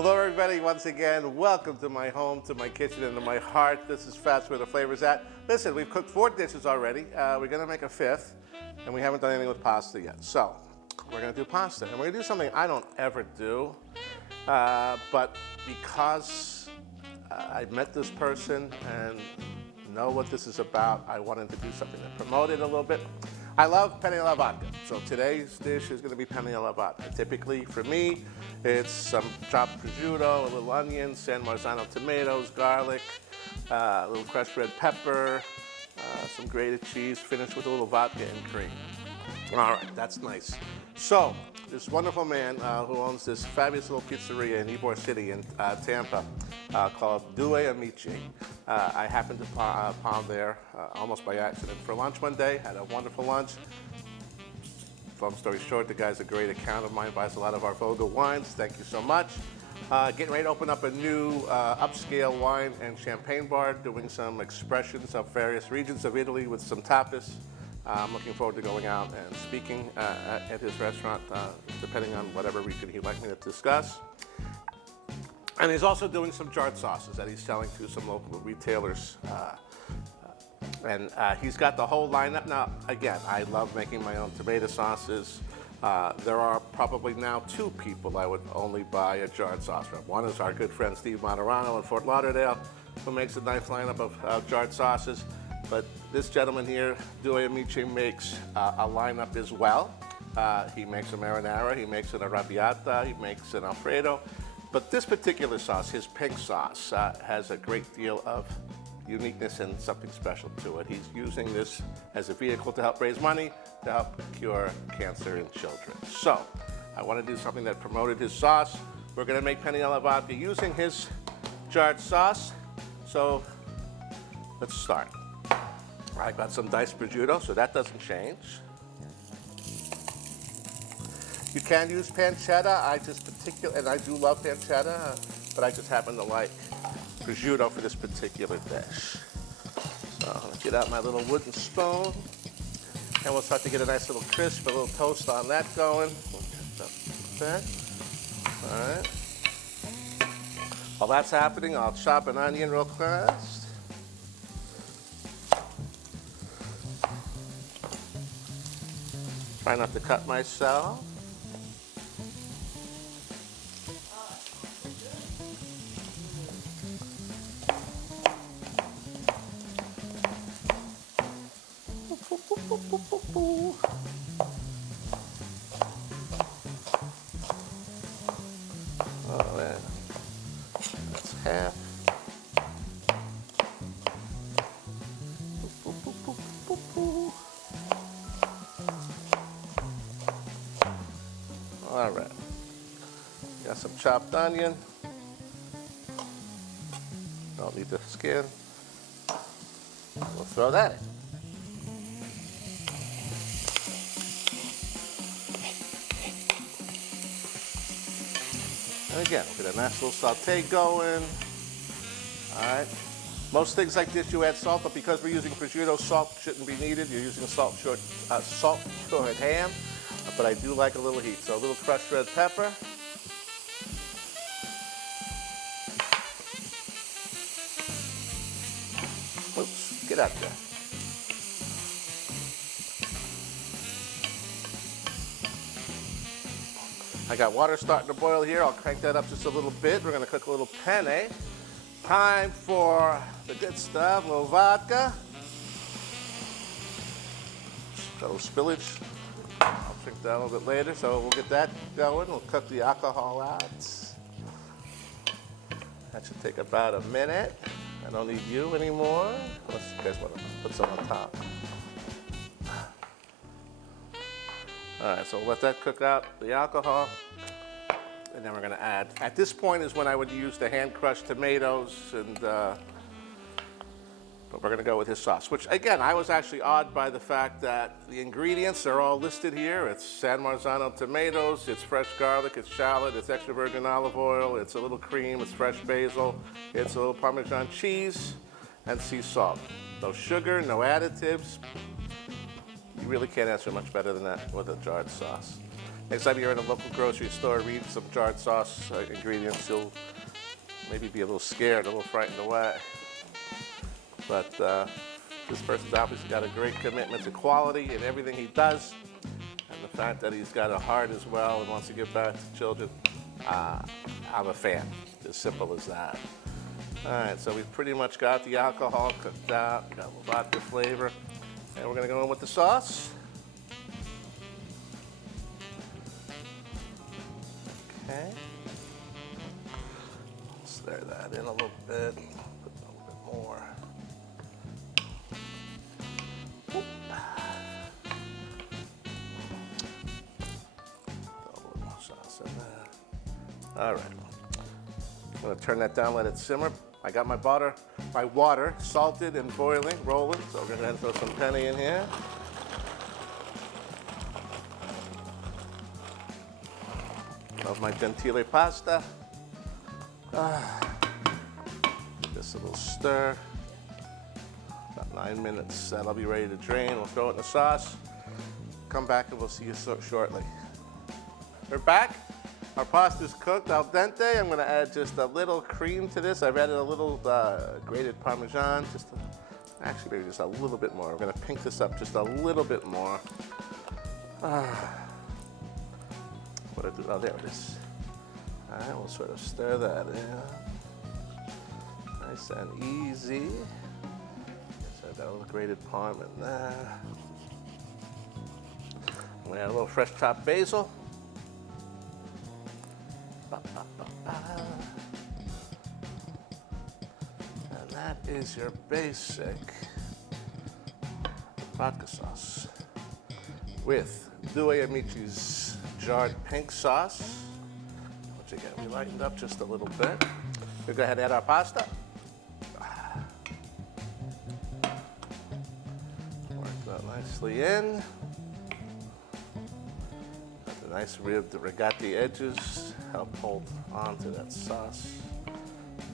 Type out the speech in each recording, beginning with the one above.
Hello everybody, once again, welcome to my home, to my kitchen, and to my heart. This is Fast Where the Flavor's At. Listen, we've cooked 4 dishes already. We're gonna make a 5th, and we haven't done anything with pasta yet. So, we're gonna do pasta, and we're gonna do something I don't ever do, but because I met this person and know what this is about, I wanted to do something to promote it a little bit. I love Penne A La Vodka, so today's dish is going to be Penne A La Vodka. Typically, for me, it's some chopped prosciutto, a little onion, San Marzano tomatoes, garlic, a little crushed red pepper, some grated cheese, finished with a little vodka and cream. All right, that's nice. So, this wonderful man who owns this fabulous little pizzeria in Ybor City in Tampa called Due Amici. I happened to pound there almost by accident for lunch one day, had a wonderful lunch. Long story short, the guy's a great account of mine, buys a lot of our Vogel wines. Thank you so much. Getting ready to open up a new upscale wine and champagne bar, doing some expressions of various regions of Italy with some tapas. I'm looking forward to going out and speaking at his restaurant, depending on whatever region he'd like me to discuss. And he's also doing some jarred sauces that he's selling to some local retailers. And he's got the whole lineup. Now, again, I love making my own tomato sauces. There are probably now 2 people I would only buy a jarred sauce from. One is our good friend Steve Monterano in Fort Lauderdale, who makes a nice lineup of jarred sauces. But this gentleman here, Due Amici, makes a lineup as well. He makes a marinara, he makes an arrabbiata, he makes an alfredo. But this particular sauce, his pink sauce, has a great deal of uniqueness and something special to it. He's using this as a vehicle to help raise money, to help cure cancer in children. So, I want to do something that promoted his sauce. We're going to make Penne A La Vodka using his jarred sauce. So, let's start. I got some diced prosciutto, so that doesn't change. You can use pancetta. And I do love pancetta, but I just happen to like prosciutto for this particular dish. So let's get out my little wooden spoon, and we'll start to get a nice little crisp, a little toast on that going. All right. While that's happening, I'll chop an onion real fast. Try not to cut myself. Oh man, that's half. All right, got some chopped onion. Don't need the skin. We'll throw that in. And again, we'll get a nice little saute going. All right. Most things like this you add salt, but because we're using prosciutto, salt shouldn't be needed. You're using salt-cured ham, but I do like a little heat. So a little crushed red pepper. Oops, get out there. I got water starting to boil here. I'll crank that up just a little bit. We're going to cook a little penne. Time for the good stuff, a little vodka. A little spillage. I'll drink that a little bit later, so we'll get that going. We'll cook the alcohol out. That should take about a minute. I don't need you anymore. Unless you guys want to put some on top. All right, so we'll let that cook out, the alcohol, and then we're going to add. At this point is when I would use the hand-crushed tomatoes, and but we're going to go with his sauce, which, again, I was actually awed by the fact that the ingredients are all listed here. It's San Marzano tomatoes, it's fresh garlic, it's shallot, it's extra virgin olive oil, it's a little cream, it's fresh basil, it's a little Parmesan cheese, and sea salt. No sugar, no additives. You really can't answer much better than that with a jarred sauce. Next time you're in a local grocery store, read some jarred sauce ingredients. You'll maybe be a little scared, a little frightened away. But this person's obviously got a great commitment to quality in everything he does. And the fact that he's got a heart as well and wants to give back to children, I'm a fan. As simple as that. All right, so we've pretty much got the alcohol cooked out. We got a little vodka flavor. And we're gonna go in with the sauce. Okay. Stir that in a little bit. Put a little bit more. Whoop. Throw a little more sauce in there. All right. I'm gonna turn that down, let it simmer. I got my water salted and boiling, rolling. So we're gonna throw some penne in here. Of my gentile pasta. Just a little stir. About 9 minutes, that'll be ready to drain. We'll throw it in the sauce. Come back and we'll see you shortly. We're back. Our pasta's cooked al dente. I'm gonna add just a little cream to this. I've added a little grated Parmesan, actually maybe just a little bit more. We're gonna pink this up just a little bit more. What I do? Oh, there it is. All right, we'll sort of stir that in. Nice and easy. So that little grated parm in there. I'm gonna add a little fresh chopped basil. And that is your basic vodka sauce with Due Amici's jarred pink sauce, which again we lightened up just a little bit. We'll go ahead and add our pasta. Work that nicely in. Got the nice ribbed rigati edges, help hold onto that sauce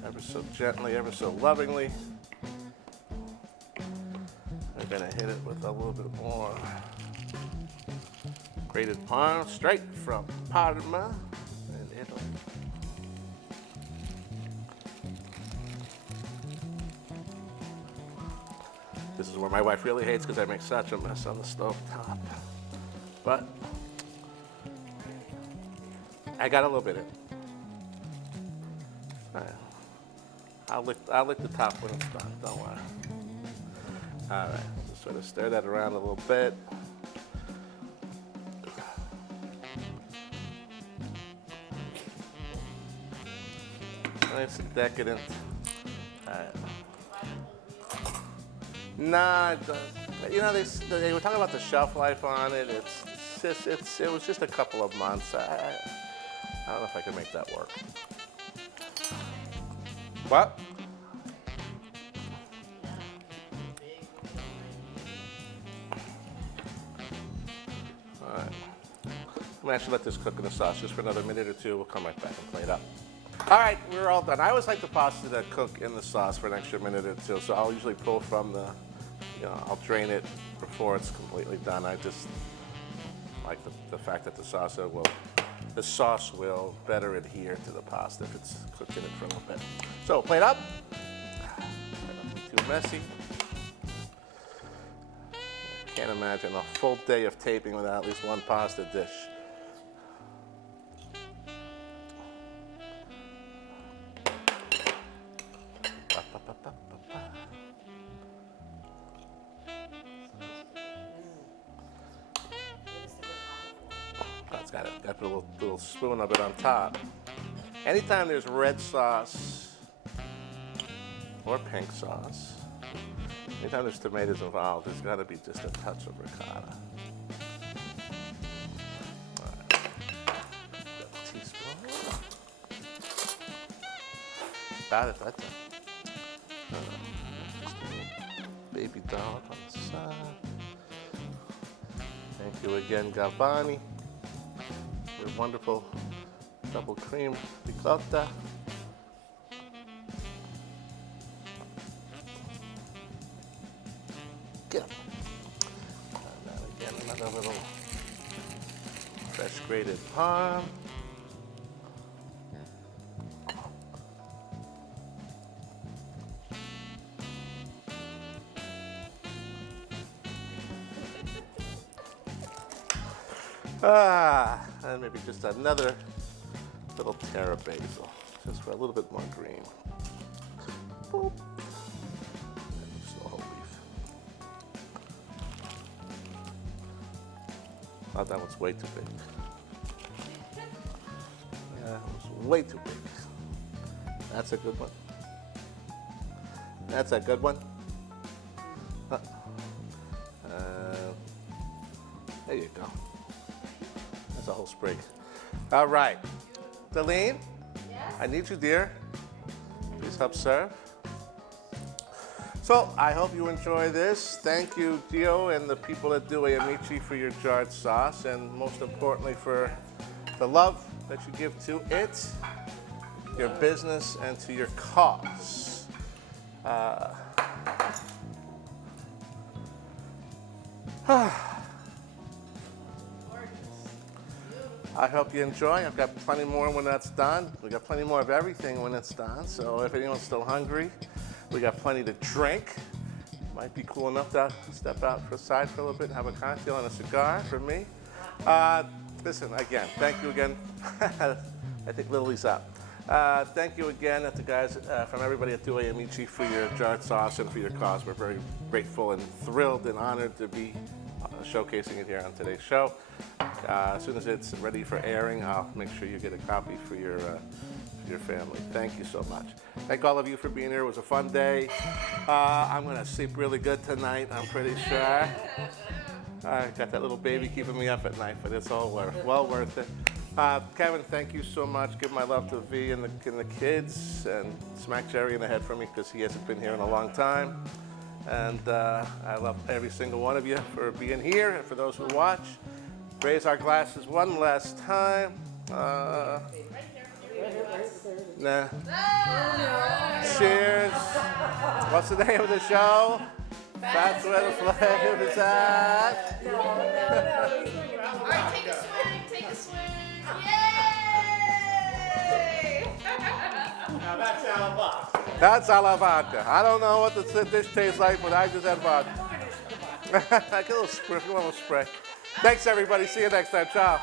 ever so gently, ever so lovingly. We're gonna hit it with a little bit more grated parm, straight from Parma in Italy. This is where my wife really hates because I make such a mess on the stove top. But I got a little bit in. I'll lick the top when it's done, don't worry. All right, just sort of stir that around a little bit. Nice and decadent. Nah, you know, they were talking about the shelf life on it. It was just a couple of months. I don't know if I can make that work. What? All right. I'm gonna actually let this cook in the sauce just for another minute or two. We'll come right back and plate it up. All right, we're all done. I always like the pasta to cook in the sauce for an extra minute or two, so I'll usually pull from I'll drain it before it's completely done. I just like the fact that the sauce will better adhere to the pasta if it's cooked in it for a little bit. So plate up. Not too messy. Can't imagine a full day of taping without at least one pasta dish. Got to put a little spoon of it on top. Anytime there's red sauce or pink sauce, anytime there's tomatoes involved, there's got to be just a touch of ricotta. All right. Got a teaspoon. About it, that's it. Baby dollop on the side. Thank you again, Galvani. Your wonderful double cream ricotta. Good. And then again, another little fresh grated parm. And maybe just another little terra basil, just for a little bit more green. Boop. And just a whole leaf. Oh, that one's way too big. That was way too big. That's a good one. That's a good one. There you go. That's a whole sprig. All right. Delene, yes? I need you, dear. Please help serve. So I hope you enjoy this. Thank you, Gio, and the people at Due Amici for your jarred sauce, and most importantly for the love that you give to it, your business, and to your cause. I hope you enjoy. I've got plenty more when that's done. We got plenty more of everything when it's done. So if anyone's still hungry, we got plenty to drink. Might be cool enough to step out for a side for a little bit and have a cocktail and a cigar for me. Listen, again, thank you again. I think Lily's up. Thank you again to the guys from everybody at Due Amici for your jarred sauce and for your cause. We're very grateful and thrilled and honored to be showcasing it here on today's show. As soon as it's ready for airing, I'll make sure you get a copy for your family. Thank you so much. Thank all of you for being here. It was a fun day. I'm going to sleep really good tonight, I'm pretty sure. I got that little baby keeping me up at night, but it's all well worth it. Kevin, thank you so much. Give my love to V and the kids, and smack Jerry in the head for me because he hasn't been here in a long time. And I love every single one of you for being here, and for those who watch. Raise our glasses one last time. Nah. Cheers. What's the name of the show? That's where the flame is at. No. All right, take a swing. Yay! Now that's A La Vodka. That's A La Vodka. I don't know what the dish tastes like, but I just had vodka. Like a little spray. Thanks, everybody. See you next time. Ciao.